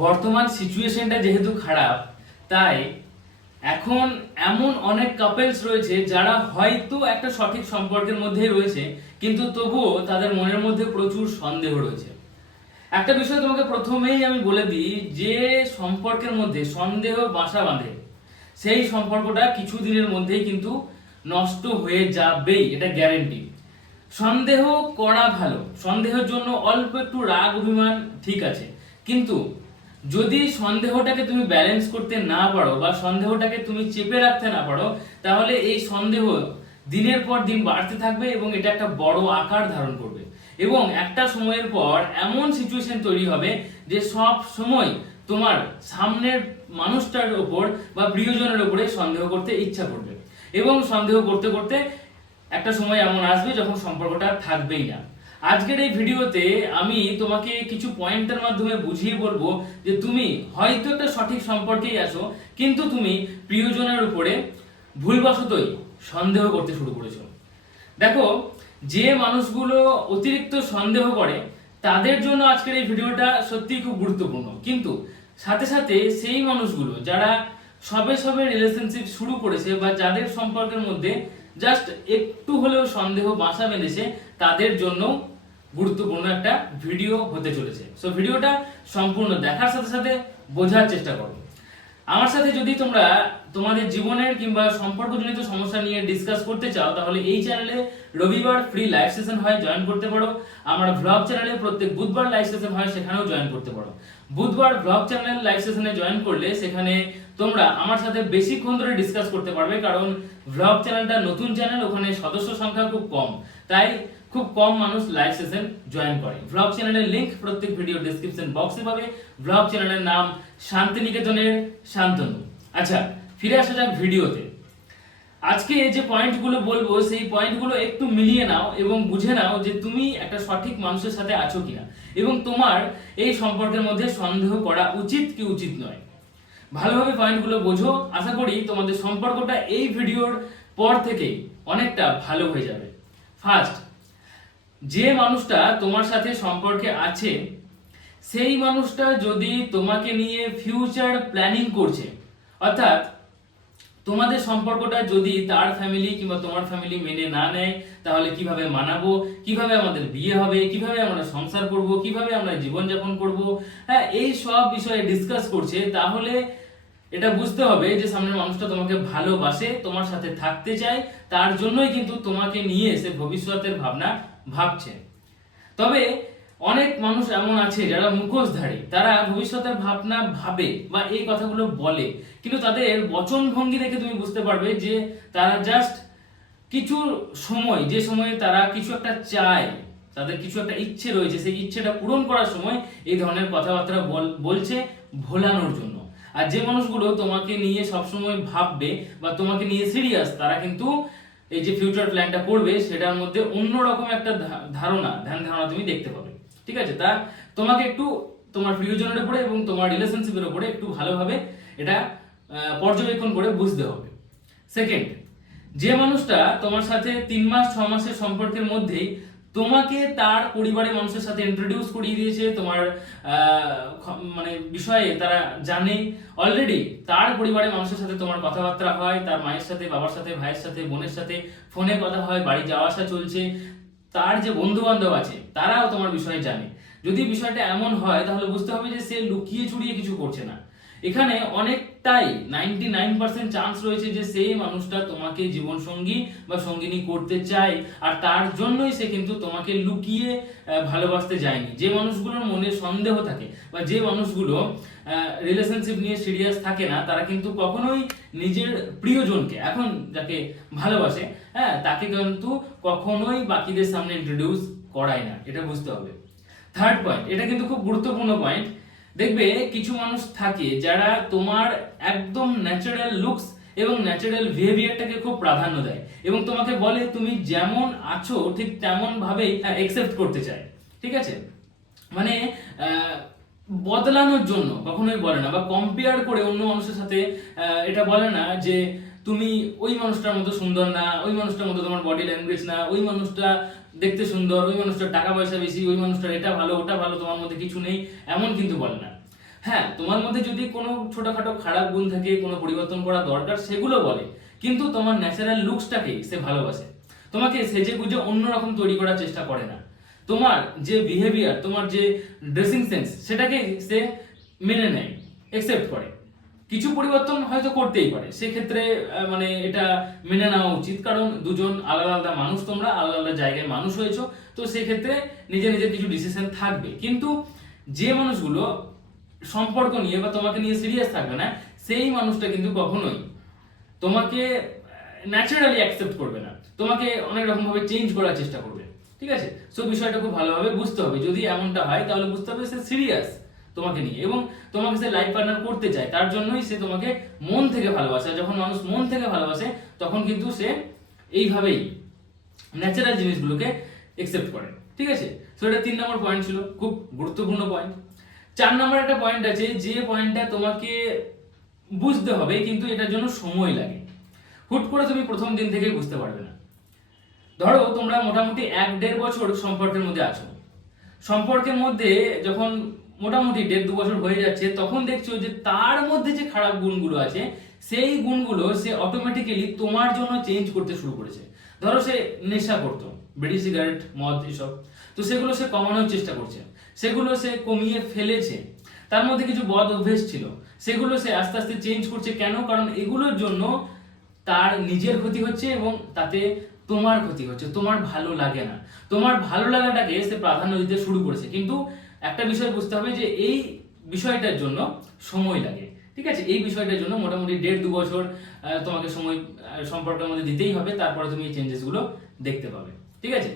বর্তমান সিচুয়েশনটা যেহেতু খারাপ, তাই এখন এমন অনেক কাপেলস রয়েছে যারা হয়তো একটা সঠিক সম্পর্কের মধ্যেই রয়েছে, কিন্তু তবুও তাদের মনের মধ্যে প্রচুর সন্দেহ রয়েছে। একটা বিষয় তোমাকে প্রথমেই আমি বলে দিই, যে সম্পর্কের মধ্যে সন্দেহ বাসা বাঁধে, সেই সম্পর্কটা কিছু দিনের মধ্যেই কিন্তু নষ্ট হয়ে যাবেই, এটা গ্যারেন্টি সন্দেহ করা ভালো, সন্দেহের জন্য অল্প একটু রাগ, অভিমান ঠিক আছে, কিন্তু যদি সন্দেহটাকে তুমি ব্যালেন্স করতে না পারো বা সন্দেহটাকে তুমি চেপে রাখতে না পারো, তাহলে এই সন্দেহ দিনের পর দিন বাড়তে থাকবে এবং এটা একটা বড় আকার ধারণ করবে। এবং একটা সময়ের পর এমন সিচুয়েশন তৈরি হবে যে সব সময় তোমার সামনের মানুষটার ওপর বা প্রিয়জনের ওপরে সন্দেহ করতে ইচ্ছা করবে। এবং সন্দেহ করতে করতে একটা সময় এমন আসবে যখন সম্পর্কটা থাকবেই না। আজকের এই ভিডিওতে আমি তোমাকে কিছু পয়েন্টের মাধ্যমে বুঝিয়ে বলব যে তুমি হয়তো একটা সঠিক সম্পর্কেই আছো, কিন্তু তুমি প্রিয়জনের উপরে ভুলবশতই সন্দেহ করতে শুরু করেছ। দেখো, যে মানুষগুলো অতিরিক্ত সন্দেহ করে, তাদের জন্য আজকের এই ভিডিওটা সত্যিই খুব গুরুত্বপূর্ণ। কিন্তু সাথে সাথে সেই মানুষগুলো যারা সবে সবে রিলেশনশিপ শুরু করেছে বা যাদের সম্পর্কের মধ্যে জাস্ট একটু হলেও সন্দেহ বাসা বেঁধেছে, তাদের জন্য গুরুত্বপূর্ণ একটা ভিডিও হতে চলেছে। সো ভিডিওটা সম্পূর্ণ দেখার সাথে সাথে বোঝার চেষ্টা করো। আমার সাথে যদি তোমরা তোমাদের জীবনের কিংবা সম্পর্কজনিত সমস্যা নিয়ে ডিসকাস করতে চাও, তাহলে এই চ্যানেলে রবিবার ফ্রি লাইভ সেশন হয় জয়েন করতে পারো। আমার ভ্লগ চ্যানেলে প্রত্যেক বুধবার লাইভ সেশন হয়, সেখানেও জয়েন করতে পারো। বুধবার ভ্লগ চ্যানেল লাইভ সেশনে জয়েন করলে সেখানে তোমরা আমার সাথে বেশিক্ষণ ধরে ডিসকাস করতে পারবে, কারণ ভ্লগ চ্যানেলটা নতুন চ্যানেল ওখানে সদস্য সংখ্যা খুব কম। তাই খুব কম মানুষ লাইভ সেশন জয়েন করে। ভ্লগ চ্যানেলের লিংক প্রত্যেক ভিডিও ডেসক্রিপশন বক্সে পাবে। ভ্লগ চ্যানেলের নাম শান্তিনিকেতনের শান্তনু। আচ্ছা ফিরে আসা যাক ভিডিওতে আজকে যে পয়েন্টগুলো বলব, সেই পয়েন্টগুলো একটু মিলিয়ে নাও এবং বুঝে নাও যে তুমি একটা সঠিক মানুষের সাথে আছো কিনা এবং তোমার এই সম্পর্কের মধ্যে সন্দেহ করা উচিত কি উচিত নয়। ভালোভাবে পয়েন্টগুলো বোঝো। আশা করি তোমাদের সম্পর্কটা এই ভিডিওর পর থেকেই অনেকটা ভালো হয়ে যাবে। ফার্স্ট যে মানুষটা তোমার সাথে সম্পর্কে আছে, সেই মানুষটা যদি তোমাকে নিয়ে ফিউচার প্ল্যানিং করছে, অর্থাৎ তোমাদের সম্পর্কটা যদি তার ফ্যামিলি কিংবা তোমার ফ্যামিলি মেনে না নেয়, তাহলে কীভাবে মানাবো, কীভাবে আমাদের বিয়ে হবে, কীভাবে আমরা সংসার করব, কীভাবে আমরা জীবনযাপন করব হ্যাঁ এই সব বিষয়ে ডিসকাস করছে, তাহলে এটা বুঝতে হবে যে সামনের মানুষটা তোমাকে ভালোবাসে, তোমার সাথে থাকতে চায়, তার জন্যই কিন্তু তোমাকে নিয়ে এসে ভবিষ্যতের ভাবনা ভাবছে তবে অনেক মানুষ এমন আছে যারা মুখোশধারী। তারা ভবিষ্যতের ভাবনা ভাবে বা এই কথাগুলো বলে। কিন্তু তাদের বচন ভঙ্গি দেখে তুমি বুঝতে পারবে যে তারা জাস্ট কিছু সময়, যে সময়ে তারা কিছু একটা চায়, তাদের কিছু একটা ইচ্ছে রয়েছে, সেই ইচ্ছেটা পূরণ করার সময় এই ধরনের কথাবার্তা বল- বলছে ভোলানোর জন্য। আর যে মানুষগুলো তোমাকে নিয়ে সবসময় ভাববে বা তোমাকে নিয়ে সিরিয়াস তারা কিন্তু এই যে ফিউচার প্ল্যানটা করবে, সেটার মধ্যে অন্যরকম একটা ধারণা, ধ্যান ধারণা তুমি দেখতে পাবে। ঠিক আছে? তা তোমাকে একটু তোমার প্রিয়জনের উপরে এবং তোমার রিলেশনশিপের উপরে একটু ভালোভাবে এটা পর্যবেক্ষণ করে বুঝতে হবে। সেকেন্ড যে মানুষটা তোমার সাথে তিন মাস, ছ মাসের সম্পর্কের মধ্যেই তোমাকে তার পরিবারের মানুষের সাথে ইন্ট্রোডিউস করিয়ে দিয়েছে, তোমার মানে বিষয়ে তারা জানে। অলরেডি তার পরিবারের মানুষের সাথে তোমার কথাবার্তা হয়, তার মায়ের সাথে, বাবার সাথে, ভাইয়ের সাথে, বোনের সাথে, ফোনে কথা হয়, বাড়ি যাওয়া আসা চলছে। তার যে বন্ধু বান্ধব আছে, তারাও তোমার বিষয়ে জানে। যদি বিষয়টা এমন হয়, তাহলে বুঝতে হবে যে সে লুকিয়ে চুরিয়ে কিছু করছে না। এখানে অনেকটাই নাইনটি নাইন পার্সেন্ট চান্স রয়েছে যে সেই মানুষটা তোমাকে জীবন সঙ্গী বা সঙ্গিনী করতে চায়। আর তার জন্যই সে কিন্তু তোমাকে লুকিয়ে ভালোবাসতে যায়নি। যে মানুষগুলোর মনে সন্দেহ থাকে বা যে মানুষগুলো রিলেশনশিপ নিয়ে সিরিয়াস থাকে না, তারা কিন্তু কখনোই নিজের প্রিয়জনকে, এখন যাকে ভালোবাসে হ্যাঁ তাকে কিন্তু কখনোই বাকিদের সামনে ইন্ট্রোডিউস করায় না। এটা বুঝতে হবে। থার্ড পয়েন্ট এটা কিন্তু খুব গুরুত্বপূর্ণ পয়েন্ট দেখবে কিছু মানুষ থাকে যারা তোমার একদম ন্যাচারাল লুকস এবং ন্যাচারাল বিহেভিয়ারটাকে খুব প্রাধান্য দেয়। এবং তোমাকে বলে তুমি যেমন আছো ঠিক তেমন ভাবেই একসেপ্ট করতে চায়। ঠিক আছে? মানে বদলানোর জন্য, কখনোই বলে না বা কম্পেয়ার করে অন্য মানুষের সাথে এটা বলে না যে তুমি ওই মানুষটার মতো সুন্দর না, ওই মানুষটার মতো তোমার বডি ল্যাঙ্গুয়েজ না, ওই মানুষটা দেখতে সুন্দর, ওই মানুষটার টাকা পয়সা বেশি, ওই মানুষটার এটা ভালো, ওটা ভালো, তোমার মধ্যে কিছু নেই, এমন কিন্তু বলে না। হ্যাঁ তোমার মধ্যে যদি কোনো ছোটখাটো খারাপ গুণ থাকে, কোনো পরিবর্তন করা দরকার, সেগুলো বলে। কিন্তু তোমার ন্যাচারাল লুকসটাকে সে ভালোবাসে। তোমাকে সেজে গুজে অন্যরকম তৈরি করার চেষ্টা করে না। তোমার যে বিহেভিয়ার তোমার যে ড্রেসিং সেন্স সেটাকে সে মেনে নেয় একসেপ্ট করে। কিছু পরিবর্তন হয়তো করতেই পারে। সেক্ষেত্রে মানে এটা মেনে নেওয়া উচিত। কারণ দুজন আলাদা আলাদা মানুষ তোমরা, আলাদা আলাদা জায়গায় মানুষ হয়েছো। তো সেক্ষেত্রে নিজের নিজের কিছু ডিসিশন থাকবে। কিন্তু যে মানুষগুলো সম্পর্ক নিয়ে বা তোমাকে নিয়ে সিরিয়াস থাকবে না, সেই মানুষটা কিন্তু কখনোই তোমাকে ন্যাচারালি অ্যাকসেপ্ট করবে না। তোমাকে অনেক রকম ভাবে চেঞ্জ করার চেষ্টা করবে। ঠিক আছে? সো বিষয়টা খুব ভালোভাবে বুঝতে হবে। যদি এমনটা হয়, তাহলে বুঝতে হবে সে সিরিয়াস তোমাকে নিয়ে। এবং তোমাকে সে লাইফ পার্টনার করতে চায়, তার জন্যই সে তোমাকে মন থেকে ভালোবাসে। যখন মানুষ মন থেকে ভালোবাসে, তখন কিন্তু সে এইভাবেই ন্যাচারাল জিনিসগুলোকে একসেপ্ট করে। ঠিক আছে? সো এটা তিন নম্বর পয়েন্ট ছিল, খুব গুরুত্বপূর্ণ পয়েন্ট চার নম্বর একটা পয়েন্ট আছে, যে পয়েন্টটা তোমাকে বুঝতে হবে, কিন্তু এটার জন্য সময় লাগে। হুট করে তুমি প্রথম দিন থেকেই বুঝতে পারবে না। ধরো, তোমরা মোটামুটি এক দেড় বছর সম্পর্কের মধ্যে আছো। সম্পর্কের মধ্যে যখন মোটামুটি দেড় দু বছর হয়ে যাচ্ছে, তখন দেখছ যে তার মধ্যে যে খারাপ গুণগুলো আছে, সেই গুণগুলো সে অটোমেটিক্যালি তোমার জন্য চেঞ্জ করতে শুরু করেছে। ধরো সে নেশা করতো, বিড়ি সিগারেট মদ এসব। তো সেগুলো সে কমানোর চেষ্টা করছে। সেগুলো সে কমিয়ে ফেলেছে। তার মধ্যে কিছু বদ অভ্যেস ছিল। সেগুলো সে আস্তে আস্তে চেঞ্জ করছে কেন? কারণ এগুলোর জন্য তার নিজের ক্ষতি হচ্ছে এবং তাতে তোমার ক্ষতি হচ্ছে। তোমার ভালো লাগে না। তোমার ভালো লাগাটাকে সে প্রাধান্য দিতে শুরু করেছে। কিন্তু একটা বিষয় বুঝতে হবে যে এই বিষয়টার জন্য সময় লাগে, ঠিক আছে? এই বিষয়টার জন্য মোটামুটি দেড় দু বছর তোমাকে সময় সম্পর্কের মধ্যে দিতেই হবে, তারপরে তুমি এই চেঞ্জেসগুলো দেখতে পাবে, ঠিক আছে?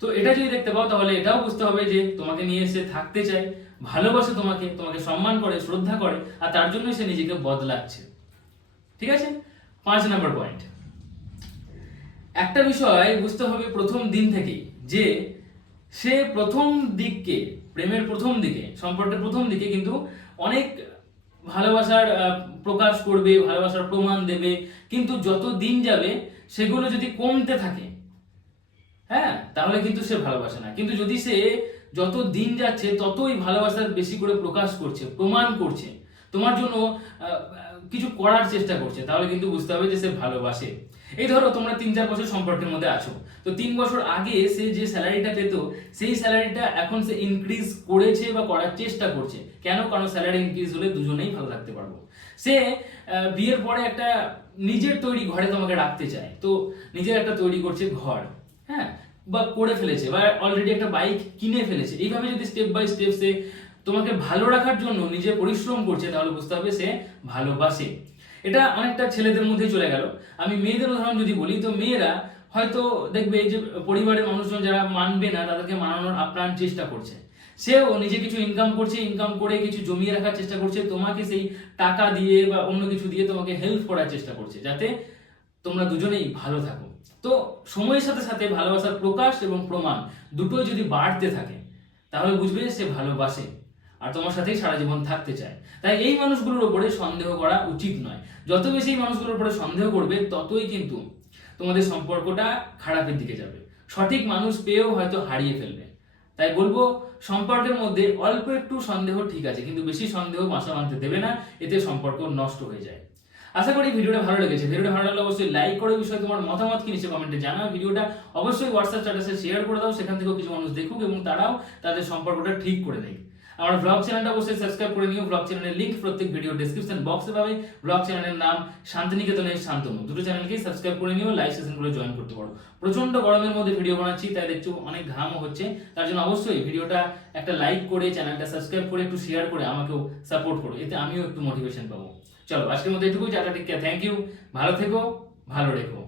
তো এটা যদি দেখতে পাও, তাহলে এটাও বুঝতে হবে যে তোমাকে নিয়ে সে থাকতে চায়, ভালোবাসে তোমাকে তোমাকে সম্মান করে, শ্রদ্ধা করে, আর তার জন্যই সে নিজেকে বদলাচ্ছে, ঠিক আছে? পাঁচ নম্বর পয়েন্ট একটা বিষয় বুঝতে হবে প্রথম দিন থেকেই, যে সে প্রথম দিককে প্রেমের প্রথম দিকে, সম্পর্কের প্রথম দিকে কিন্তু অনেক ভালোবাসার প্রকাশ করবে, ভালোবাসার প্রমাণ দেবে। কিন্তু যত দিন যাবে, সেগুলো যদি কমতে থাকে হ্যাঁ তাহলে কিন্তু সে ভালোবাসে না। কিন্তু যদি সে যত দিন যাচ্ছে, ততই ভালোবাসার বেশি করে প্রকাশ করছে, প্রমাণ করছে, তোমার জন্য কিছু করার চেষ্টা করছে, তাহলে কিন্তু বুঝতে হবে যে সে ভালোবাসে। এই ধরো তোমরা তিন চার বছর সম্পর্কের মধ্যে আছো। তো তিন বছর আগে সে যে স্যালারিটা পেতো, সেই স্যালারিটা এখন সে ইনক্রিজ করেছে বা করার চেষ্টা করছে। কেন? কারণ স্যালারি ইনক্রিজ হলে দুজনেই ভালো থাকতে পারব। সে বিয়ের পরে একটা নিজের তৈরি ঘরে তোমাকে রাখতে চায়। তো নিজের একটা তৈরি করছে ঘর হ্যাঁ? বা করে ফেলেছে বা অলরেডি একটা বাইক কিনে ফেলেছে। এইভাবে যদি স্টেপ বাই স্টেপ সে তোমাকে ভালো রাখার জন্য নিজে পরিশ্রম করছে, তাহলে বুঝতে হবে সে ভালোবাসে। এটা অনেকটা ছেলেদের মধ্যে চলে গেল। আমি মেয়েদের উদাহরণ যদি বলি, তো মেয়েরা হয়তো দেখবে যে পরিবারের মানুষজন যারা মানবে না, তাদেরকে মানানোর আপ্রাণ চেষ্টা করছে। সেও নিজে কিছু ইনকাম করছে ইনকাম করে কিছু জমিয়ে রাখার চেষ্টা করছে, তোমাকে সেই টাকা দিয়ে বা অন্য কিছু দিয়ে তোমাকে হেল্প করার চেষ্টা করছে, যাতে তোমরা দুজনেই ভালো থাকো। তো সময়ের সাথে সাথে ভালোবাসার প্রকাশ এবং প্রমাণ দুটোই যদি বাড়তে থাকে, তাহলে বুঝবে সে ভালোবাসে। আর তোমার সাথেই সারা জীবন থাকতে চায়। তাই এই মানুষগুলোর উপরে সন্দেহ করা উচিত নয়। যত বেশি এই মানুষগুলোর উপরে সন্দেহ করবে, ততই কিন্তু তোমাদের সম্পর্কটা খারাপের দিকে যাবে। সঠিক মানুষ পেয়েও হয়তো হারিয়ে ফেলবে। তাই বলব, সম্পর্কের মধ্যে অল্প একটু সন্দেহ ঠিক আছে, কিন্তু বেশি সন্দেহ বাসা বাঁধতে দেবে না, এতে সম্পর্ক নষ্ট হয়ে যায়। আশা করি ভিডিওটা ভালো লেগেছে। ভিডিওটা ভালো লাগলে অবশ্যই লাইক করে বিষয়ে তোমার মতামত কি নিচে কমেন্টে জানাও। ভিডিওটা অবশ্যই হোয়াটসঅ্যাপ স্ট্যাটাসে শেয়ার করে দাও, সেখান থেকেও কিছু মানুষ দেখুক এবং তারাও তাদের সম্পর্কটা ঠিক করে নেয় আমার ব্লগ চ্যানেলটা অবশ্যই সাবস্ক্রাইব করে নিও ব্লগ চ্যানেলের লিংক প্রত্যেক ভিডিও ডেসক্রিপশন বক্সে পাবে ব্লগ চ্যানেলের নাম শান্তিনিকেতনের শান্তনু দুটো চ্যানেলকেই সাবস্ক্রাইব করে নিও লাইভ সেশনগুলো জয়েন করতে পারো প্রচণ্ড গরমের মধ্যে ভিডিও বানাচ্ছি তাই দেখছ অনেক ঘামও হচ্ছে। তার জন্য অবশ্যই ভিডিওটা একটা লাইক করে চ্যানেলটা সাবস্ক্রাইব করে, একটু শেয়ার করে, আমাকেও সাপোর্ট করো। এতে আমিও একটু মোটিভেশন পাবো। চলো, আজকের মধ্যে এটুকুই। টাটা টেক থ্যাংক ইউ ভালো থেকো, ভালো রেখো।